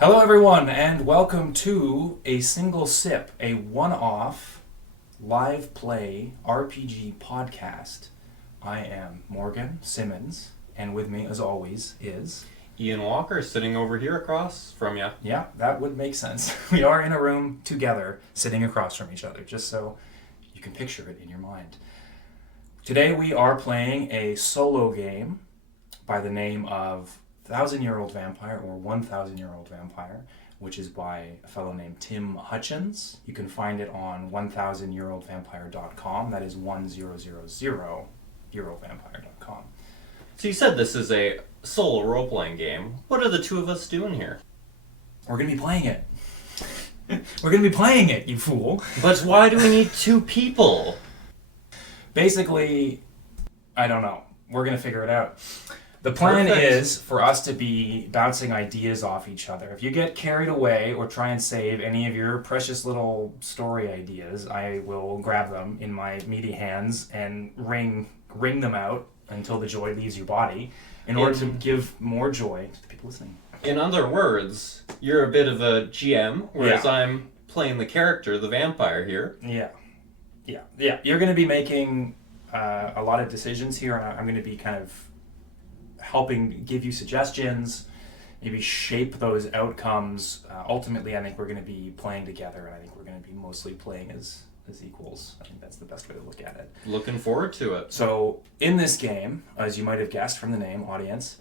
Hello, everyone, and welcome to A Single Sip, a one-off live play RPG podcast. I am Morgan Simmons, and with me, as always, is... Ian Walker sitting over here across from you. Yeah, that would make sense. We are in a room together, sitting across from each other, just so you can picture it in your mind. Today we are playing a solo game by the name of 1,000-Year-Old Vampire, or 1,000-Year-Old Vampire, which is by a fellow named Tim Hutchins. You can find it on 1000yearoldvampire.com. That is 1000yearoldvampire.com. So you said this is a solo role-playing game. What are the two of us doing here? We're going to be playing it. We're going to be playing it, you fool. But why do we need two people? Basically, I don't know. We're going to figure it out. The plan is for us to be bouncing ideas off each other. If you get carried away or try and save any of your precious little story ideas, I will grab them in my meaty hands and wring them out until the joy leaves your body in order to give more joy to the people listening. In other words, you're a bit of a GM, whereas Yeah. I'm playing the character, the vampire here. Yeah. You're going to be making a lot of decisions here, and I'm going to be kind of helping give you suggestions, maybe shape those outcomes. Ultimately, I think we're going to be playing together, and I think we're going to be mostly playing as equals. I think that's the best way to look at it. Looking forward to it. So, in this game, as you might have guessed from the name, audience,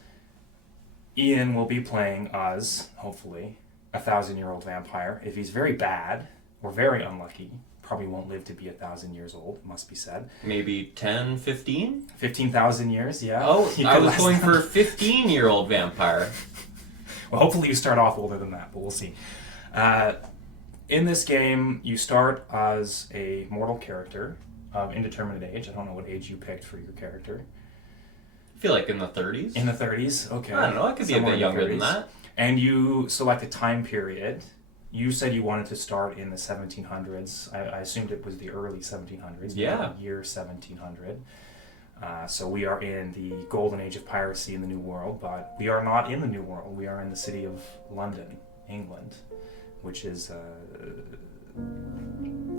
Ian will be playing as, hopefully, 1,000-year-old vampire. If he's very bad or very unlucky, probably won't live to be 1,000 years old, it must be said. Maybe 10, 15? 15,000 years, yeah. Oh, I was going for 15-year-old vampire. Well, hopefully you start off older than that, but we'll see. In this game, you start as a mortal character of indeterminate age. I don't know what age you picked for your character. I feel like in the 30s. In the 30s? Okay. I don't know, I could be a Somewhere bit in the younger than 30s. that. And you select a time period. You said you wanted to start in the 1700s. I assumed it was the early 1700s. Yeah. Year 1700. So we are in the golden age of piracy in the New World, but we are not in the New World. We are in the city of London, England, which is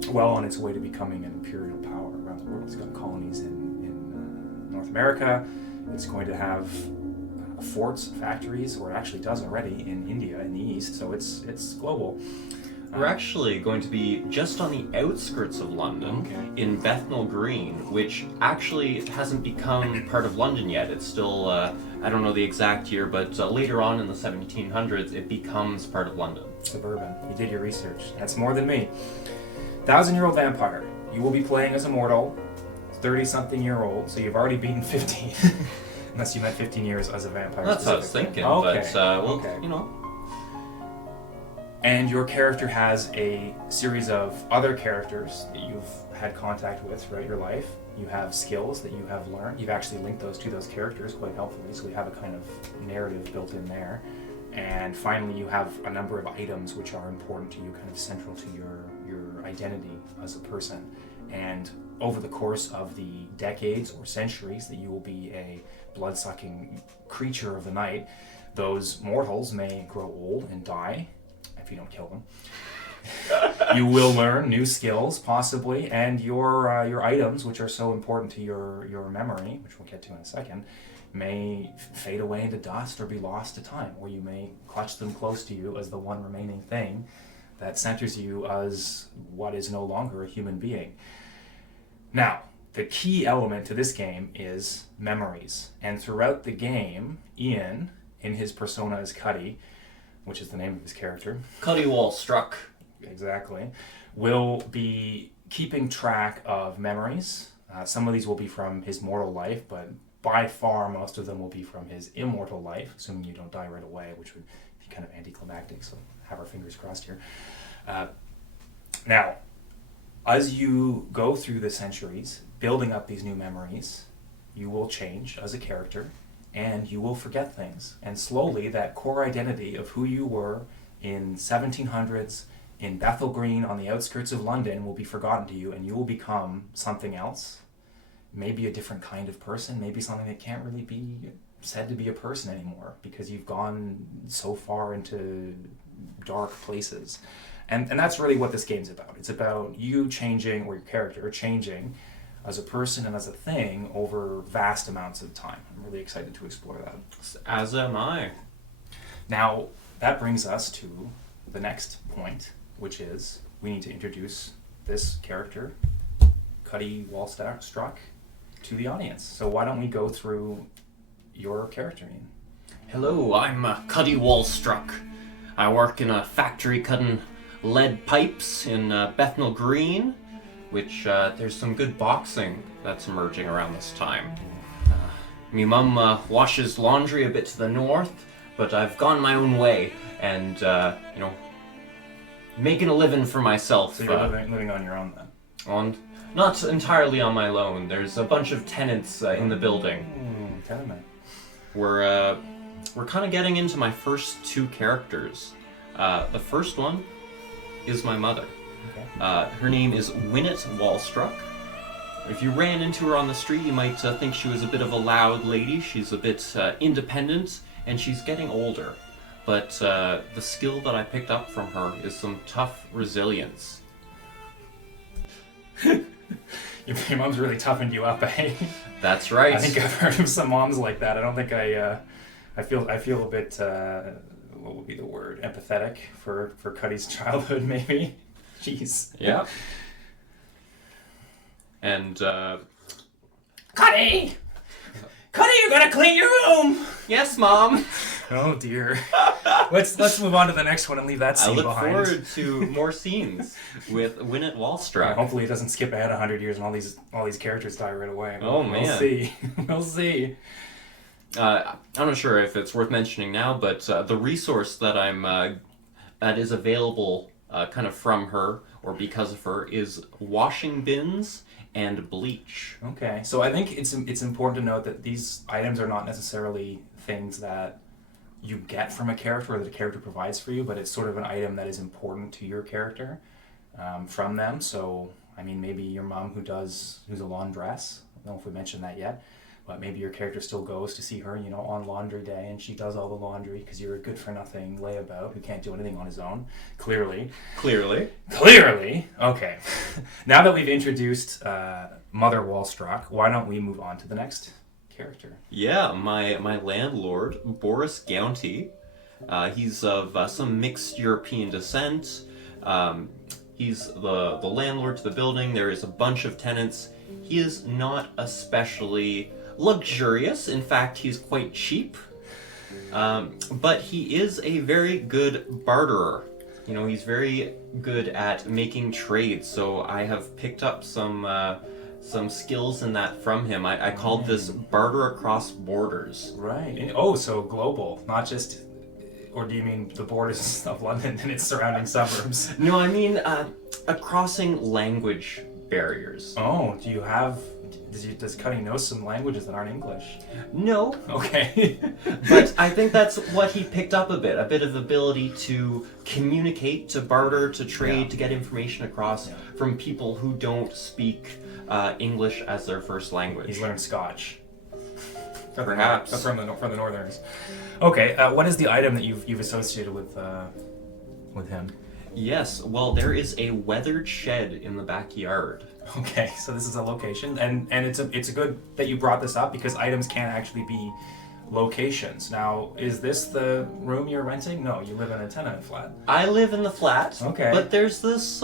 well on its way to becoming an imperial power around the world. It's got colonies in North America. It's going to have forts, factories, or it actually does already in India in the east, so it's global. We're actually going to be just on the outskirts of London, in Bethnal Green, which actually hasn't become part of London yet. It's still, I don't know the exact year, but later on in the 1700s, it becomes part of London. Suburban. You did your research. That's more than me. 1,000-year-old vampire. You will be playing as a mortal, 30-something-year-old, so you've already beaten 15. Unless you meant 15 years as a vampire. That's what I was thinking, okay. But, okay. You know. And your character has a series of other characters that you've had contact with throughout your life. You have skills that you have learned. You've actually linked those to those characters quite helpfully, so we have a kind of narrative built in there. And finally, you have a number of items which are important to you, kind of central to your identity as a person. And over the course of the decades or centuries that you will be a blood-sucking creature of the night, those mortals may grow old and die if you don't kill them. You will learn new skills, possibly, and your items, which are so important to your memory, which we'll get to in a second, may fade away into dust or be lost to time, or you may clutch them close to you as the one remaining thing that centers you as what is no longer a human being. Now, the key element to this game is memories. And throughout the game, Ian, in his persona as Cuddy, which is the name of his character. Cuddy Wallstruck. Exactly. Will be keeping track of memories. Some of these will be from his mortal life, but by far most of them will be from his immortal life, assuming you don't die right away, which would be kind of anticlimactic, so have our fingers crossed here. Now, as you go through the centuries, building up these new memories, you will change as a character, and you will forget things. And slowly, that core identity of who you were in 1700s, in Bethnal Green, on the outskirts of London, will be forgotten to you, and you will become something else. Maybe a different kind of person, maybe something that can't really be said to be a person anymore, because you've gone so far into dark places. And that's really what this game's about. It's about you changing, or your character changing, as a person and as a thing over vast amounts of time. I'm really excited to explore that. As am I. Now, that brings us to the next point, which is we need to introduce this character, Cuddy Wallstruck, to the audience. So why don't we go through your character, Ian? Hello, I'm Cuddy Wallstruck. I work in a factory cutting lead pipes in Bethnal Green, which there's some good boxing that's emerging around this time. Me mum washes laundry a bit to the north, but I've gone my own way and, making a living for myself. So you're living on your own then? Not entirely on my own. There's a bunch of tenants in the building. Tenement. We're kind of getting into my first two characters. The first one is my mother. Okay. Her name is Winnet Wallstruck. If you ran into her on the street, you might think she was a bit of a loud lady. She's a bit independent, and she's getting older. But the skill that I picked up from her is some tough resilience. Your mom's really toughened you up, eh? That's right. I think I've heard of some moms like that. I don't think I feel a bit what would be the word? Empathetic for Cuddy's childhood, maybe. Jeez. Yeah. And Cuddy, you gotta clean your room. Yes, Mom. Oh dear. Let's move on to the next one and leave that scene behind. I look forward to more scenes with Winnet Wallstruck. Yeah, hopefully it doesn't skip ahead 100 years and all these characters die right away. Oh man. We'll see. We'll see. I'm not sure if it's worth mentioning now, but the resource that that is available kind of from her or because of her is washing bins and bleach. Okay, so I think it's important to note that these items are not necessarily things that you get from a character or that a character provides for you, but it's sort of an item that is important to your character from them. So, I mean, maybe your mom who's a laundress. I don't know if we mentioned that yet, but maybe your character still goes to see her, on laundry day, and she does all the laundry because you're a good-for-nothing layabout who can't do anything on his own. Clearly. Okay. Now that we've introduced Mother Wallstruck, why don't we move on to the next character? Yeah, my landlord, Boris Gaunty. He's of some mixed European descent. He's the landlord to the building. There is a bunch of tenants. He is not especially luxurious. In fact, he's quite cheap. But he is a very good barterer. He's very good at making trades. So I have picked up some skills in that from him. I called this barter across borders. Right. So global, not just... Or do you mean the borders of London and its surrounding suburbs? No, I mean crossing language barriers. Oh, does Cuddy know some languages that aren't English? No. Okay. But I think that's what he picked up a bit of ability to communicate, to barter, to trade, to get information across from people who don't speak English as their first language. He's learned Scotch. Perhaps. From the Northerners. Okay, what is the item that you've associated with him? Yes, well, there is a weathered shed in the backyard. Okay, so this is a location, and it's a good that you brought this up because items can actually be locations. Now, is this the room you're renting? No, you live in a tenement flat. I live in the flat. Okay. But there's this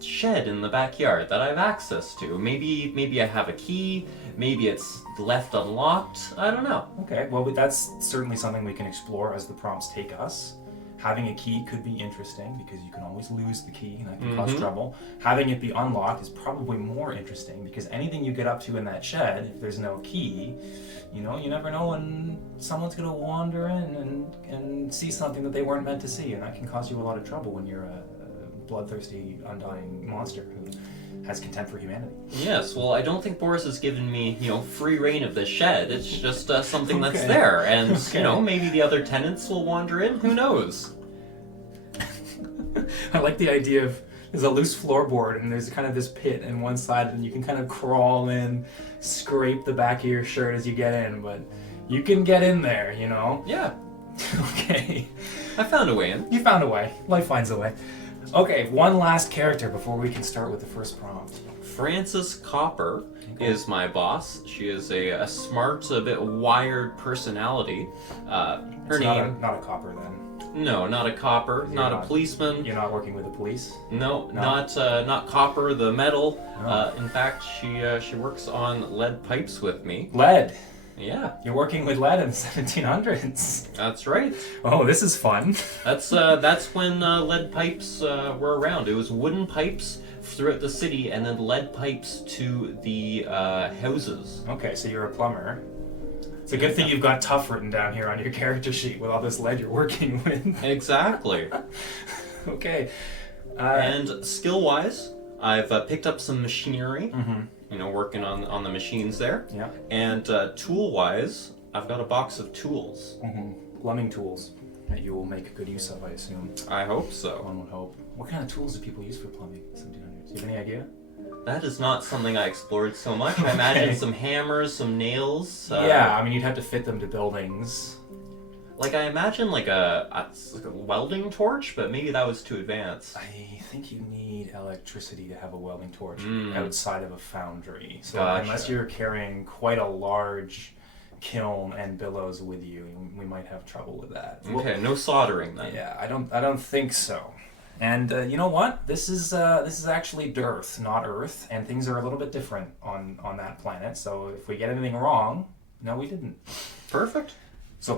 shed in the backyard that I have access to. Maybe I have a key. Maybe it's left unlocked. I don't know. Okay, well, that's certainly something we can explore as the prompts take us. Having a key could be interesting because you can always lose the key and that can cause trouble. Having it be unlocked is probably more interesting because anything you get up to in that shed, if there's no key, you never know when someone's going to wander in and see something that they weren't meant to see, and that can cause you a lot of trouble when you're a bloodthirsty, undying monster who has contempt for humanity. Yes, well, I don't think Boris has given me, free reign of this shed. It's just something that's there, and, maybe the other tenants will wander in. Who knows? I like the idea of there's a loose floorboard and there's kind of this pit in one side and you can kind of crawl in, scrape the back of your shirt as you get in, but you can get in there, Yeah. Okay. I found a way in. You found a way. Life finds a way. Okay, one last character before we can start with the first prompt. Frances Copper is my boss. She is a smart, a bit wired personality. Her name... Not a copper then. No, not a copper, not a policeman. You're not working with the police? No, not copper, the metal. No. In fact, she works on lead pipes with me. Lead? Yeah. You're working with lead in the 1700s. That's right. Oh, this is fun. That's when lead pipes were around. It was wooden pipes throughout the city, and then lead pipes to the houses. Okay, so you're a plumber. It's a good thing you've got tough written down here on your character sheet with all this lead you're working with. Exactly. Okay. And skill-wise, I've picked up some machinery. Mm-hmm. You know, working on the machines there. Yeah. And tool-wise, I've got a box of tools. Mm-hmm. Plumbing tools that you will make good use of, I assume. I hope so. One would hope. What kind of tools do people use for plumbing in the 1700s? Do you have any idea? That is not something I explored so much. I imagine some hammers, some nails. Yeah, I mean, you'd have to fit them to buildings. Like, I imagine like a welding torch, but maybe that was too advanced. I think you need electricity to have a welding torch outside of a foundry. So Gotcha. unless you're carrying quite a large kiln and billows with you, we might have trouble with that. Okay, no soldering then. Yeah, I don't think so. And you know what? This is actually Dearth, not Earth, and things are a little bit different on that planet. So if we get anything wrong, no, we didn't. Perfect. So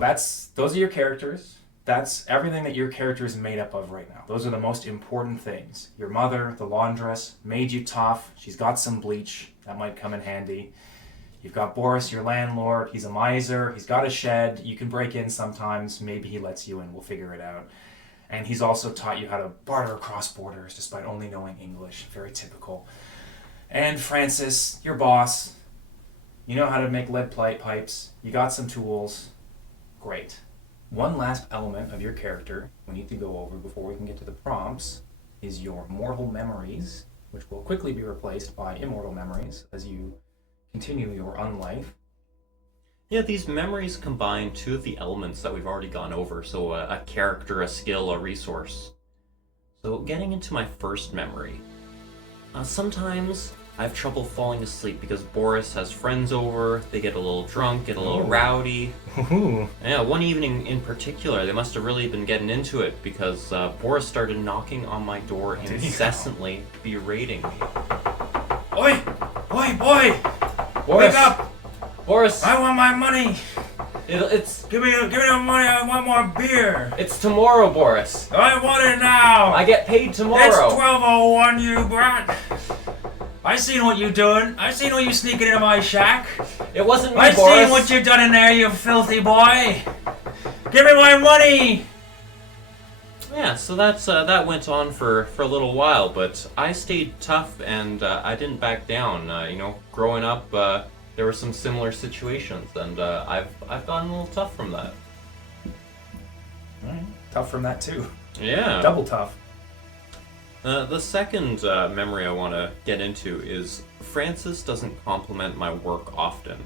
those are your characters. That's everything that your character is made up of right now. Those are the most important things. Your mother, the laundress, made you tough. She's got some bleach. That might come in handy. You've got Boris, your landlord. He's a miser. He's got a shed. You can break in sometimes. Maybe he lets you in. We'll figure it out. And he's also taught you how to barter across borders despite only knowing English. Very typical. And Francis, your boss. You know how to make lead pipes. You got some tools. Great. One last element of your character we need to go over before we can get to the prompts is your mortal memories, which will quickly be replaced by immortal memories as you continue your unlife. Yeah, these memories combine two of the elements that we've already gone over, so a character, a skill, a resource. So getting into my first memory. Sometimes I have trouble falling asleep because Boris has friends over, they get a little drunk, get a little rowdy. Ooh. Yeah, one evening in particular, they must have really been getting into it because Boris started knocking on my door incessantly, berating me. Oi! Oi, boy! Boris! Wake up! Boris! I want my money! It's Give me the money, I want more beer! It's tomorrow, Boris. I want it now! I get paid tomorrow. It's 12:01, you brat! I seen what you doing. I seen what you sneaking into my shack. It wasn't me, I Boris. seen what you done in there, you filthy boy. Give me my money. Yeah, so that went on for a little while, but I stayed tough and I didn't back down. Growing up, there were some similar situations, and I've gotten a little tough from that. Right. Tough from that too. Yeah. Double tough. The second memory I want to get into is Frances doesn't compliment my work often,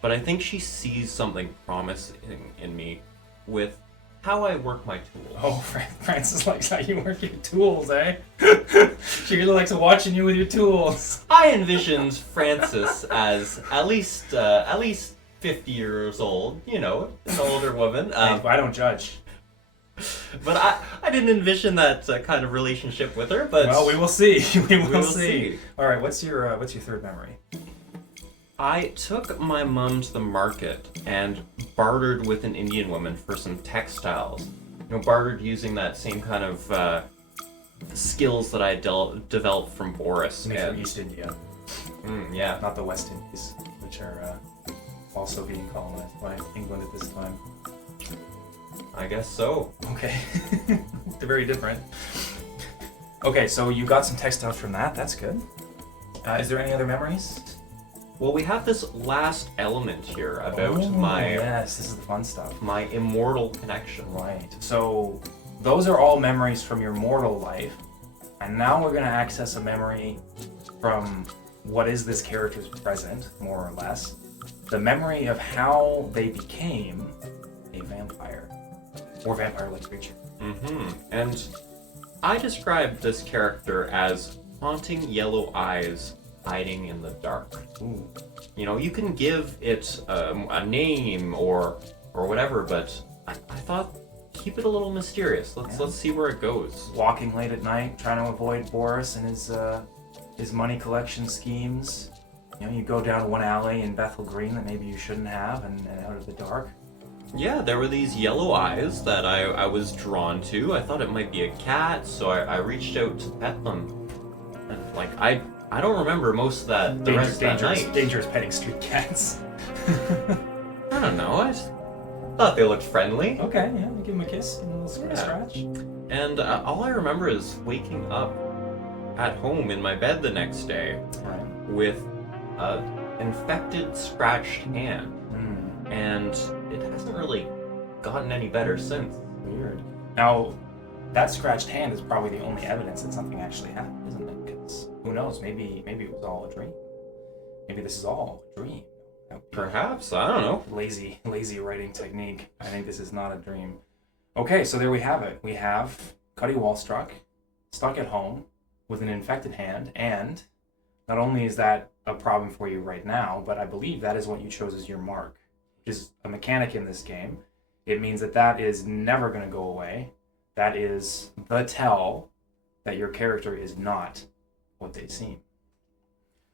but I think she sees something promising in me with how I work my tools. Oh, Francis likes how you work your tools, eh? She really likes watching you with your tools. I envisioned Frances as at least 50 years old, an older woman. I don't judge. But I didn't envision that kind of relationship with her. But well, we will see. We will see. All right, what's your third memory? I took my mom to the market and bartered with an Indian woman for some textiles. Bartered using that same kind of skills that I developed from Boris. From East India. Yeah. Not the West Indies, which are also being colonized by England at this time. I guess so. Okay. They're very different. Okay, so you got some textiles from that. That's good. Is there any other memories? Well, we have this last element here about Yes, this is the fun stuff. My immortal connection. Right. So those are all memories from your mortal life. And now we're going to access a memory from what is this character's present, more or less. The memory of how they became a vampire. or vampire-like creature. And I described this character as haunting yellow eyes hiding in the dark. Ooh. You know, you can give it a name or whatever, but I thought keep it a little mysterious. Let's see where it goes. Walking late at night, trying to avoid Boris and his money collection schemes. You know, you go down one alley in Bethnal Green that maybe you shouldn't have, and out of the dark. Yeah, there were these yellow eyes that I was drawn to. I thought it might be a cat, so I reached out to pet them. And like I don't remember most of that the rest of that night. Dangerous petting street cats. I don't know. I just thought they looked friendly. Okay, yeah, give him a kiss and a little scratch. And all I remember is waking up at home in my bed the next day with an infected, scratched hand. And it hasn't really gotten any better since. Weird. Now, that scratched hand is probably the only evidence that something actually happened, isn't it? Because who knows? Maybe it was all a dream. Maybe this is all a dream. Perhaps, I don't know. Lazy writing technique. I think this is not a dream. Okay, so there we have it. We have Cuddy Wallstruck stuck at home with an infected hand, and not only is that a problem for you right now, but I believe that is what you chose as your mark. Is a mechanic in this game. It means that is never going to go away. That is the tell that your character is not what they seem.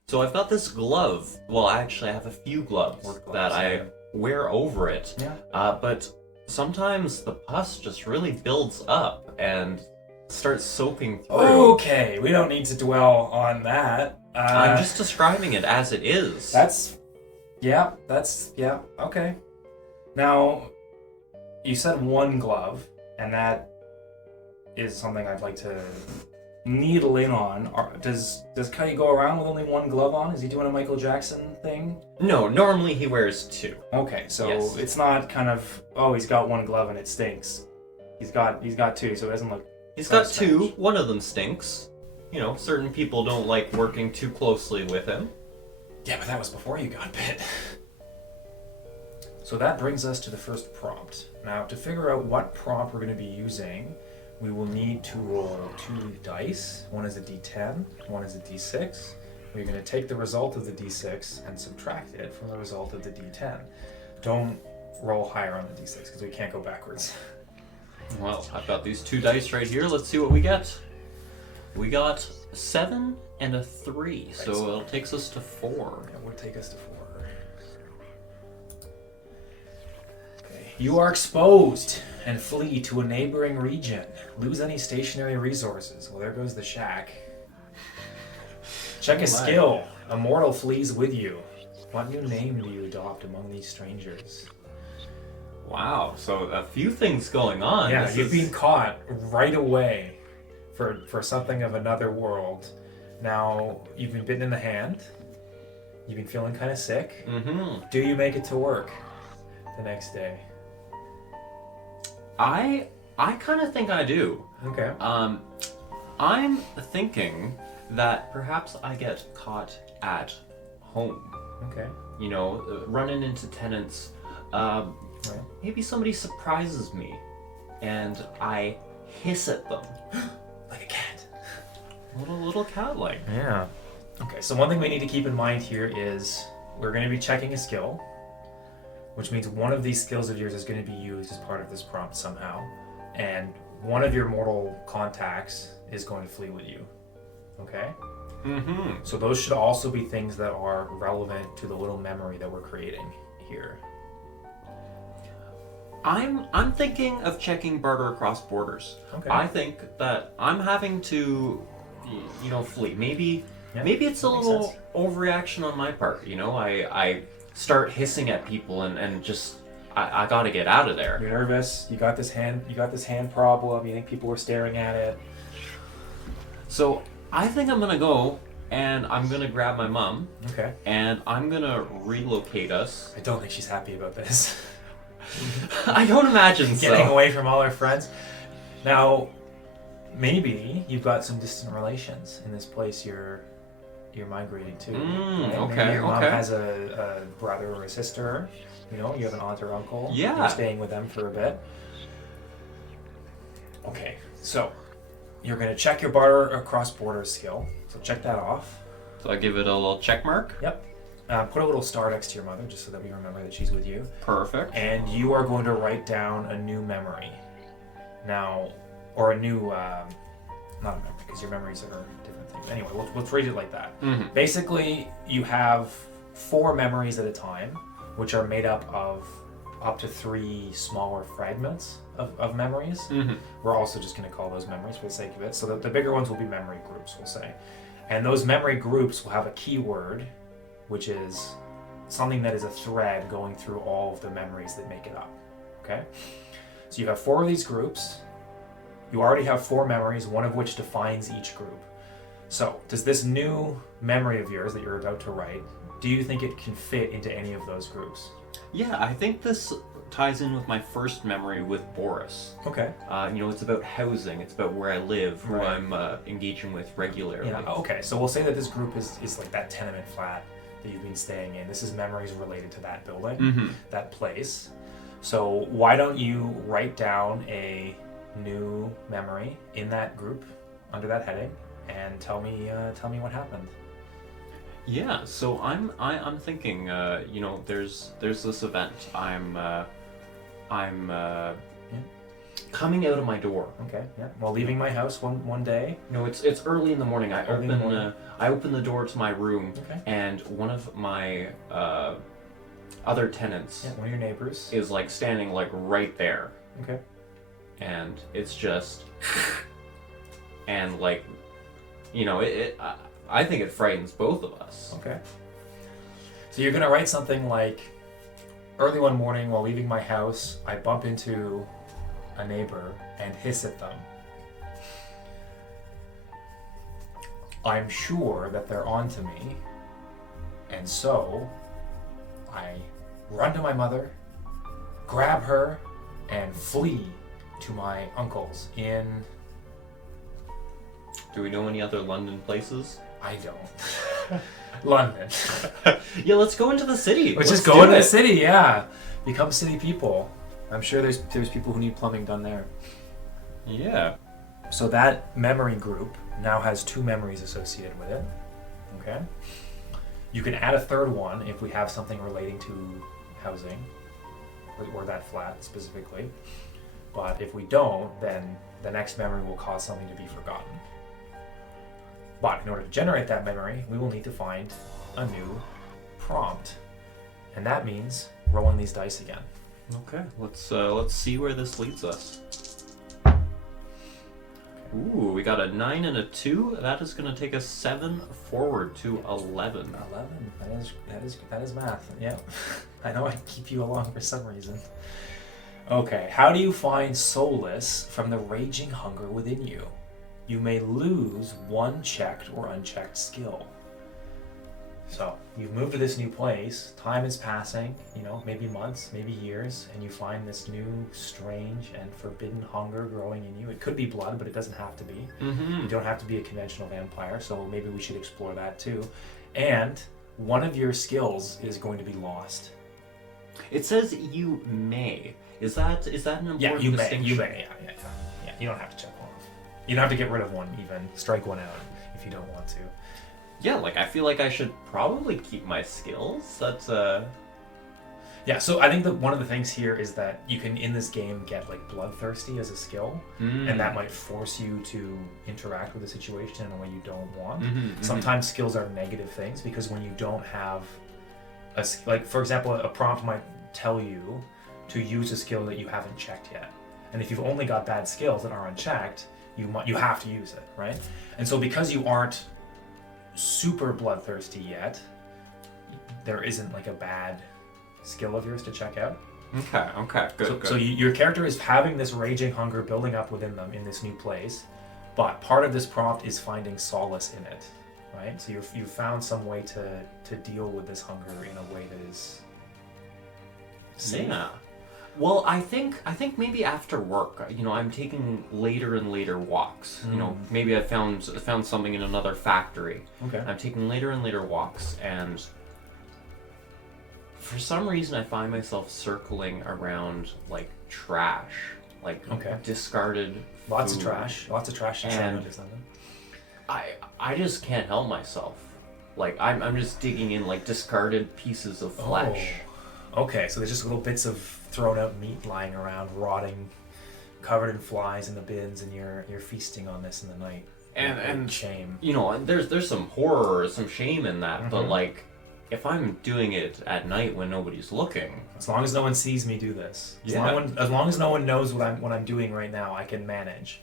So I've got this glove. Well, actually, I have a few gloves that I wear over it. Yeah. But sometimes the pus just really builds up and starts soaking through. Okay, we don't need to dwell on that. I'm just describing it as it is. Yeah, okay. Now, you said one glove, and that is something I'd like to needle in on. Does Cuddy go around with only one glove on? Is he doing a Michael Jackson thing? No, normally he wears two. Okay, so yes. It's not kind of, he's got one glove and it stinks. He's got two, so it doesn't look... He's got two, one of them stinks. You know, certain people don't like working too closely with him. Yeah, but that was before you got bit. So that brings us to the first prompt. Now, to figure out what prompt we're going to be using, we will need to roll 2 dice. One is a d10, one is a d6. We're going to take the result of the d6 and subtract it from the result of the d10. Don't roll higher on the d6 because we can't go backwards. Well, I've got these 2 dice right here. Let's see what we get. We got 7 and a 3, so it takes us to 4. It would take us to 4. Okay. You are exposed and flee to a neighboring region. Lose any stationary resources. Well, there goes the shack. Check a skill. A mortal flees with you. What new name do you adopt among these strangers? Wow, so a few things going on. Yeah, you've been caught right away for something of another world. Now, you've been bitten in the hand. You've been feeling kind of sick. Mm-hmm. Do you make it to work the next day? I kind of think I do. Okay. I'm thinking that perhaps I get caught at home. Okay. You know, running into tenants. Right. Maybe somebody surprises me, and I hiss at them. Like a cat. Little cat-like. Yeah. Okay, so one thing we need to keep in mind here is we're going to be checking a skill, which means one of these skills of yours is going to be used as part of this prompt somehow, and one of your mortal contacts is going to flee with you. Okay? Mm-hmm. So those should also be things that are relevant to the little memory that we're creating here. I'm thinking of checking barter across borders. Okay. I think that I'm having to, you know, flee. Maybe it's a little sense. overreaction on my part. You know, I start hissing at people and just I gotta get out of there. You're nervous. You got this hand problem. You think people were staring at it. So I think I'm gonna go and I'm gonna grab my mom. Okay. And I'm gonna relocate us. I don't think she's happy about this. I don't imagine so. Getting away from all her friends. Now, maybe you've got some distant relations in this place you're migrating to. Okay. Maybe your mom has a brother or a sister. You know, you have an aunt or uncle. Yeah. You're staying with them for a bit. Okay, so you're going to check your barter across borders skill. So check that off. So I give it a little check mark. Yep. Put a little star next to your mother just so that we remember that she's with you. Perfect. And you are going to write down a new memory. Now, or a new, not a memory, because your memories are different things. Anyway, we'll treat it like that. Mm-hmm. Basically, you have 4 memories at a time, which are made up of up to 3 smaller fragments of memories. Mm-hmm. We're also just going to call those memories for the sake of it. So the bigger ones will be memory groups, we'll say. And those memory groups will have a keyword, which is something that is a thread going through all of the memories that make it up. Okay? So you have 4 of these groups. You already have 4 memories, one of which defines each group. So, does this new memory of yours that you're about to write, do you think it can fit into any of those groups? Yeah, I think this ties in with my first memory with Boris. Okay. It's about housing. It's about where I live, who Right. I'm engaging with regularly. Yeah, okay, so we'll say that this group is like that tenement flat that you've been staying in. This is memories related to that building, Mm-hmm. that place. So why don't you write down a new memory in that group under that heading and tell me what happened. Yeah, so I'm thinking, there's this event. I'm coming out of my door. Okay, yeah. While leaving my house one day. No, it's early in the morning. I open the door to my room, Okay. and one of my other tenants Yeah, one of your neighbors. is like standing like right there, Okay. and it's just, and like, I think it frightens both of us. Okay. So you're gonna write something like, early one morning while leaving my house, I bump into a neighbor and hiss at them. I'm sure that they're on to me, and so I run to my mother, grab her, and flee to my uncle's in... Do we know any other London places? I don't. London. Yeah, let's go into the city. Let's just do go into it. the city, yeah. Become city people. I'm sure there's people who need plumbing done there. Yeah. So that memory group now has 2 memories associated with it. Okay? You can add a third one if we have something relating to housing, or that flat specifically. But if we don't, then the next memory will cause something to be forgotten. But in order to generate that memory, we will need to find a new prompt. And that means rolling these dice again. Okay, let's see where this leads us. Ooh, we got a 9 and a 2. That is going to take us 7 forward to 11. 11. That is math. Yeah. I know I keep you along for some reason. Okay. How do you find solace from the raging hunger within you? You may lose 1 checked or unchecked skill. So you've moved to this new place. Time is passing. Maybe months, maybe years, and you find this new, strange, and forbidden hunger growing in you. It could be blood, but it doesn't have to be. Mm-hmm. You don't have to be a conventional vampire, so maybe we should explore that too. And one of your skills is going to be lost. It says you may. Is that an important distinction? You may. Yeah. You don't have to check one off. You don't have to get rid of one even. Strike one out if you don't want to. Yeah, I feel like I should probably keep my skills. That's Yeah, so I think that one of the things here is that you can, in this game, get bloodthirsty as a skill, and that might force you to interact with the situation in a way you don't want. Sometimes skills are negative things, because when you don't have for example, a prompt might tell you to use a skill that you haven't checked yet. And if you've only got bad skills that are unchecked, you have to use it, right? And so because you aren't super bloodthirsty yet, there isn't a bad skill of yours to check out. Okay, good. So your character is having this raging hunger building up within them in this new place, but part of this prompt is finding solace in it, right? So you've found some way to deal with this hunger in a way that is safe. Yeah. Well, I think maybe after work, I'm taking later and later walks. Maybe I found something in another factory. Okay. I'm taking later and later walks, and for some reason I find myself circling around trash like Okay. discarded Lots food. of trash. Lots of trash and And- sandwiches. Something. I just can't help myself. Like I'm just digging in like discarded pieces of flesh. Oh. Okay, so there's just little bits of thrown out meat lying around, rotting, covered in flies in the bins, and you're feasting on this in the night. And shame. You know, there's some horror, some shame in that, but Mhm. like if I'm doing it at night when nobody's looking, As long as no one sees me do this, as long as no one knows what I'm doing right now, I can manage.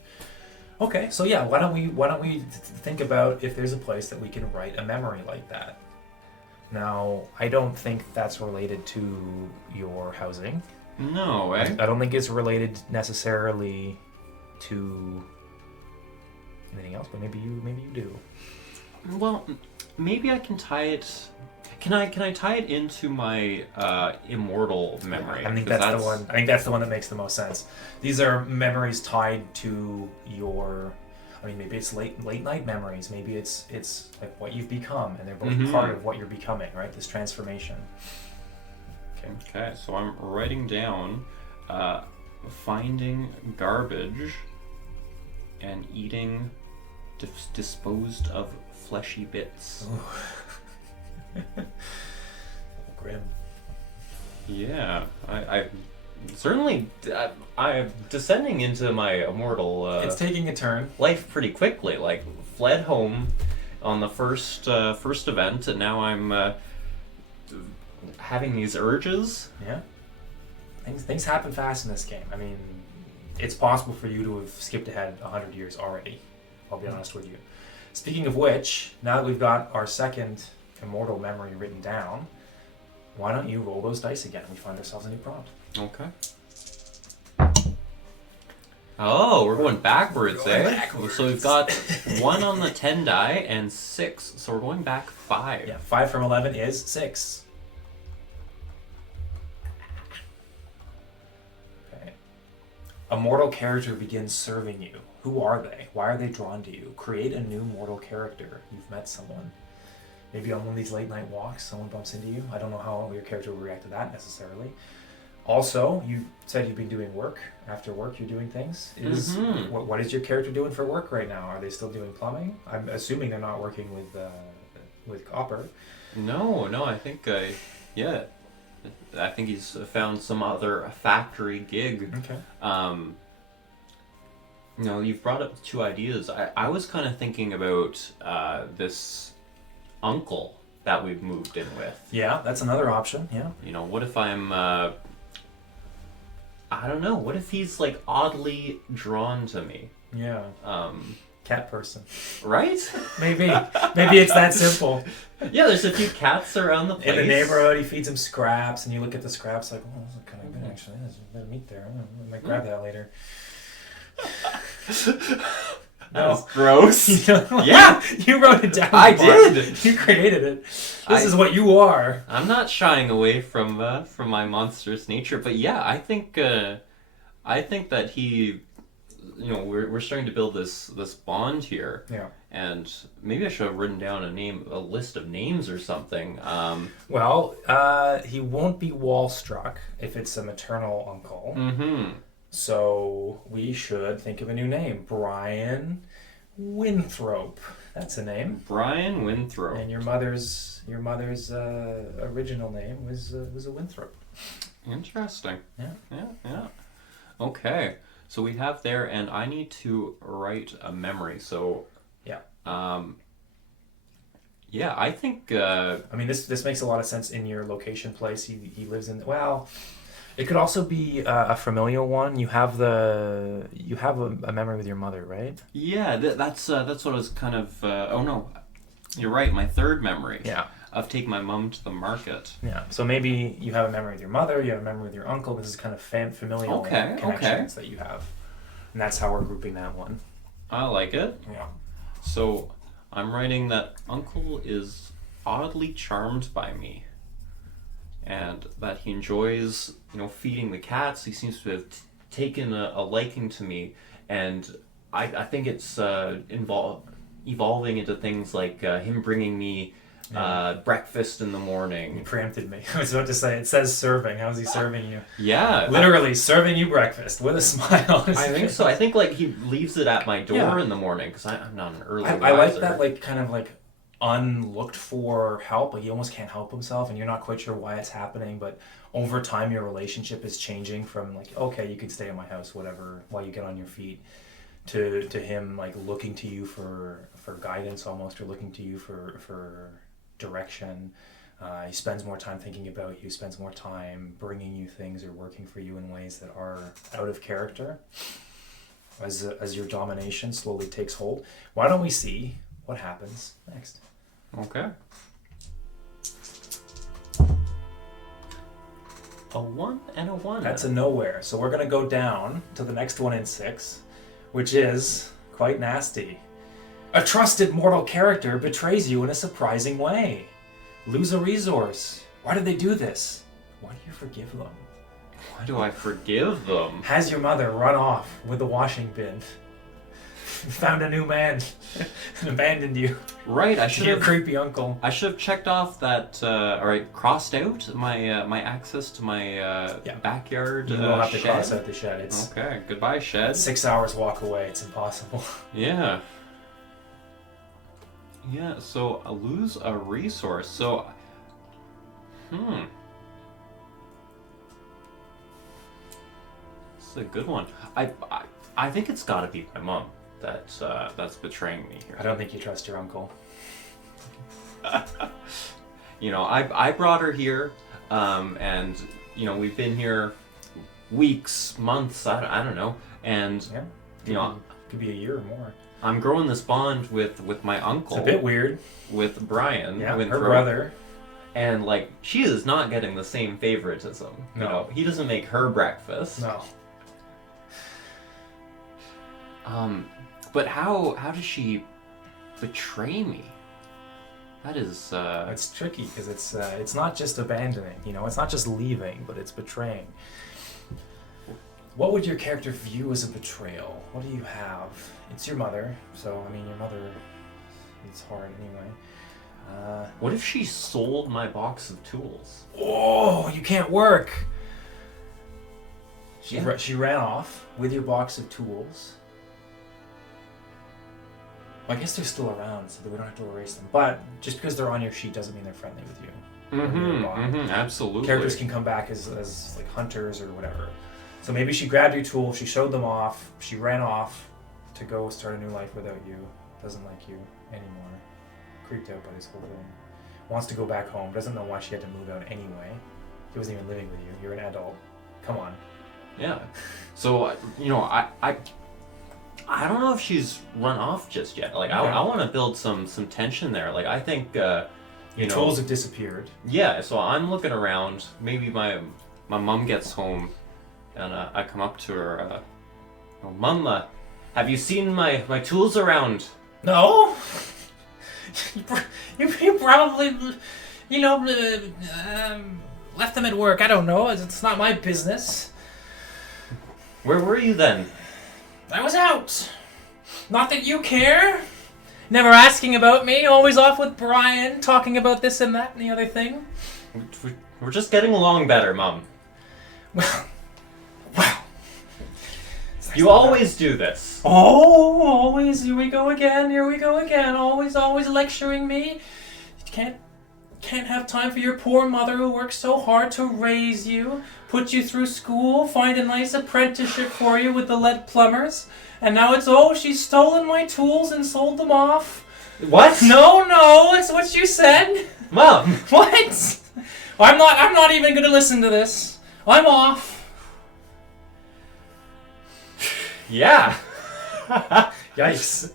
Okay, so yeah, why don't we think about if there's a place that we can write a memory like that? Now, I don't think that's related to your housing. no, eh? I don't think it's related necessarily to anything else, but maybe you do. Well, maybe I can tie it. Can I tie it into my immortal memory? I think 'Cause that's the one. I think that's the one that makes the most sense. These are memories tied to your. I mean, maybe it's late night memories. Maybe it's like what you've become, and they're both part of what you're becoming, right? This transformation. Okay, so I'm writing down finding garbage and eating disposed of fleshy bits. Grim. Yeah, I certainly I'm descending into my immortal It's taking a turn. life pretty quickly. Like fled home on the first event, and now I'm having these urges. Yeah. Things happen fast in this game. I mean, it's possible for you to have skipped ahead 100 years already. I'll be honest with you. Speaking of which, now that we've got our second immortal memory written down, why don't you roll those dice again and we find ourselves a new prompt. Okay. Oh, we're going backwards, Going eh? backwards. So we've got 1 on the 10 die and 6, so we're going back 5. Yeah, 5 from 11 is 6. Okay. A mortal character begins serving you. Who are they? Why are they drawn to you? Create a new mortal character. You've met someone. Maybe on one of these late night walks, someone bumps into you. I don't know how your character will react to that necessarily. Also, you said you've been doing work. After work, you're doing things. What is your character doing for work right now? Are they still doing plumbing? I'm assuming they're not working with copper. No, I think, yeah. I think he's found some other factory gig. Okay. You know, you've brought up 2 ideas. I was kind of thinking about this uncle that we've moved in with. Yeah, that's another option. Yeah. You know, what if I'm, I don't know, what if he's like oddly drawn to me? Yeah. Cat person. Right? Maybe. Maybe it's that simple. Yeah, there's a few cats around the place. In the neighborhood, he feeds him scraps, and you look at the scraps like, oh, those are kind of good actually. There's a bit of meat there. I might grab that later. That was gross. Yeah, you wrote it down. I Mark. did. You created it. This is what you are. I'm not shying away from my monstrous nature, but yeah, I think that he, you know, we're starting to build this bond here. Yeah. And maybe I should have written down a list of names or something. Well, he won't be wall-struck if it's a maternal uncle. Mm-hmm. So we should think of a new name. Brian Winthrop. That's a name. Brian Winthrop. And your mother's original name was a Winthrop. Interesting. Yeah. Okay. So we have there, and I need to write a memory. So yeah. Yeah, I think. I mean, this makes a lot of sense in your location place. He lives in. Well, it could also be a familial one. You have a memory with your mother, right? Yeah, that's what I was kind of. Oh no, you're right. My third memory. Yeah. Of taking my mom to the market. Yeah. So maybe you have a memory with your mother. You have a memory with your uncle. This is kind of familial connections that you have, and that's how we're grouping that one. I like it. Yeah. So I'm writing that uncle is oddly charmed by me, and that he enjoys, you know, feeding the cats. He seems to have taken a liking to me, and I think it's evolving into things like him bringing me breakfast in the You morning. preempted me. I was about to say, it says serving. How is he serving you? Yeah. Literally serving you breakfast with a smile. I think so. I think like he leaves it at my door Yeah. in the morning because I'm not an early I like riser. that, like, kind of like unlooked for help. Like, he almost can't help himself, and you're not quite sure why it's happening. But over time, your relationship is changing from like, okay, you can stay in my house, whatever, while you get on your feet, to him like looking to you for guidance almost, or looking to you for direction. He spends more time thinking about you. Spends more time bringing you things or working for you in ways that are out of character. As your domination slowly takes hold, why don't we see what happens next? Okay. A 1 and a 1. That's a nowhere. So we're gonna go down to the next one in 6, which is quite nasty. A trusted mortal character betrays you in a surprising way. Lose a resource. Why did they do this? Why do you forgive them? Why do I forgive them? Has your mother run off with the washing bin? Found a new man and abandoned you. Right, I To should your have. creepy uncle. I should have checked off that. Crossed out my my access to my backyard. You will have to shed. cross out the shed. It's Okay, goodbye shed. 6 hours walk away. It's impossible. Yeah. Yeah. So I lose a resource. So. This is a good one. I think it's got to be my mom that's betraying me here. I don't think you trust your uncle. You know, I brought her here, and you know we've been here weeks, months, I don't know, and Yeah. you know Could be a year or more. I'm growing this bond with my uncle, It's a bit weird. with Brian, Yeah, her Winthrop, brother. and like she is not getting the same favoritism. You No. know, he doesn't make her breakfast. No. But how does she betray me? That is It's tricky because it's not just abandoning, you know, it's not just leaving, but it's betraying. What would your character view as a betrayal? What do you have? It's your mother, so I mean your mother, it's hard anyway. what if she sold my box of tools? Oh, you can't work! Yeah. She ran off with your box of tools. Well, I guess they're still around, so that we don't have to erase them. But just because they're on your sheet doesn't mean they're friendly with you. Absolutely. Characters can come back as like hunters or whatever. So maybe she grabbed your tool, she showed them off, she ran off to go start a new life without you, doesn't like you anymore, creeped out by this whole thing, wants to go back home, doesn't know why she had to move out anyway. She wasn't even living with you, you're an adult. Come on. Yeah. So, you know, I don't know if she's run off just yet. Like, Okay. I want to build some tension there. Like, I think, Your you know... tools have disappeared. Yeah, so I'm looking around. Maybe my mom gets home, and I come up to her. Oh, Mom, have you seen my tools around? No! you probably, you know, left them at work. I don't know. It's not my business. Where were you then? I was out. Not that you care. Never asking about me. Always off with Brian, talking about this and that and the other thing. We're just getting along better, Mom. Well. You always do this. Oh, always. Here we go again. Always lecturing me. You can't have time for your poor mother who works so hard to raise you, put you through school, find a nice apprenticeship for you with the lead plumbers, and now it's, she's stolen my tools and sold them off. What? No, it's what you said. Mom! What? I'm not even gonna listen to this. I'm off. Yeah. Yikes.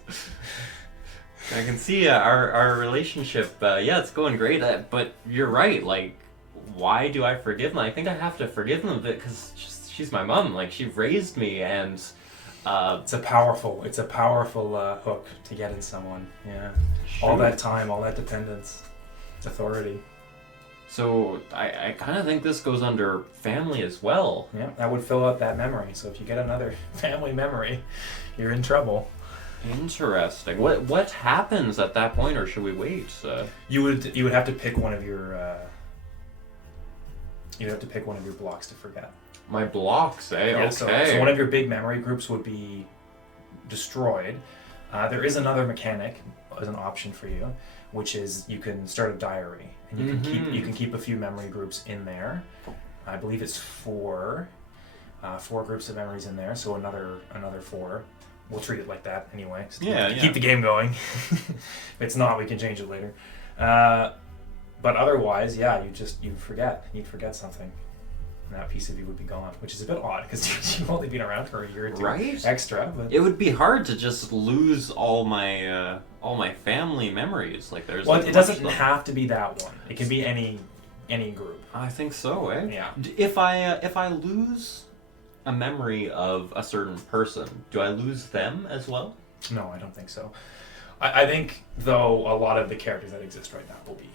I can see our relationship, it's going great, but you're right, like, why do I forgive them? I think I have to forgive them a bit, because she's my mom, like, she raised me, and... It's a powerful hook to get in someone, yeah. All that time, all that dependence, authority. So, I kind of think this goes under family as well. Yeah, that would fill out that memory, so if you get another family memory, you're in trouble. Interesting. What happens at that point, or should we wait? You would have to pick one of your blocks to forget. My blocks, eh? Yeah, Okay. So one of your big memory groups would be destroyed. There is another mechanic as an option for you, which is you can start a diary, and you can keep a few memory groups in there. I believe it's four groups of memories in there, so another 4. We'll treat it like that anyway. Keep the game going. If it's not, we can change it later. But otherwise, yeah, you'd forget something. And that piece of you would be gone, which is a bit odd because you've only been around for a year or two extra. But it would be hard to just lose all my family memories. Like there's. Well, it doesn't have to be that one. It can be any group. I think so, eh? Yeah. If I lose a memory of a certain person, do I lose them as well? No, I don't think so. I think though a lot of the characters that exist right now will be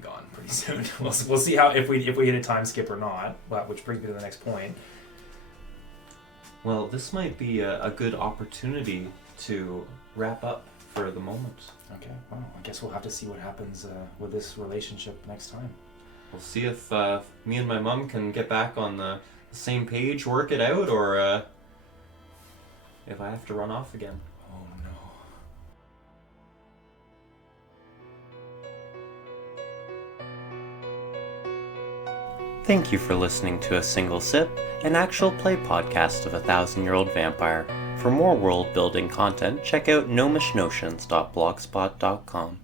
gone pretty soon. We'll see how if we hit a time skip or not. But which brings me to the next point. Well, this might be a good opportunity to wrap up for the moment. Okay. Well, I guess we'll have to see what happens with this relationship next time. We'll see if me and my mom can get back on the same page, work it out, or if I have to run off again. Oh no. Thank you for listening to A Single Sip, an actual play podcast of a 1,000-year-old vampire. For more world-building content, check out gnomishnotions.blogspot.com.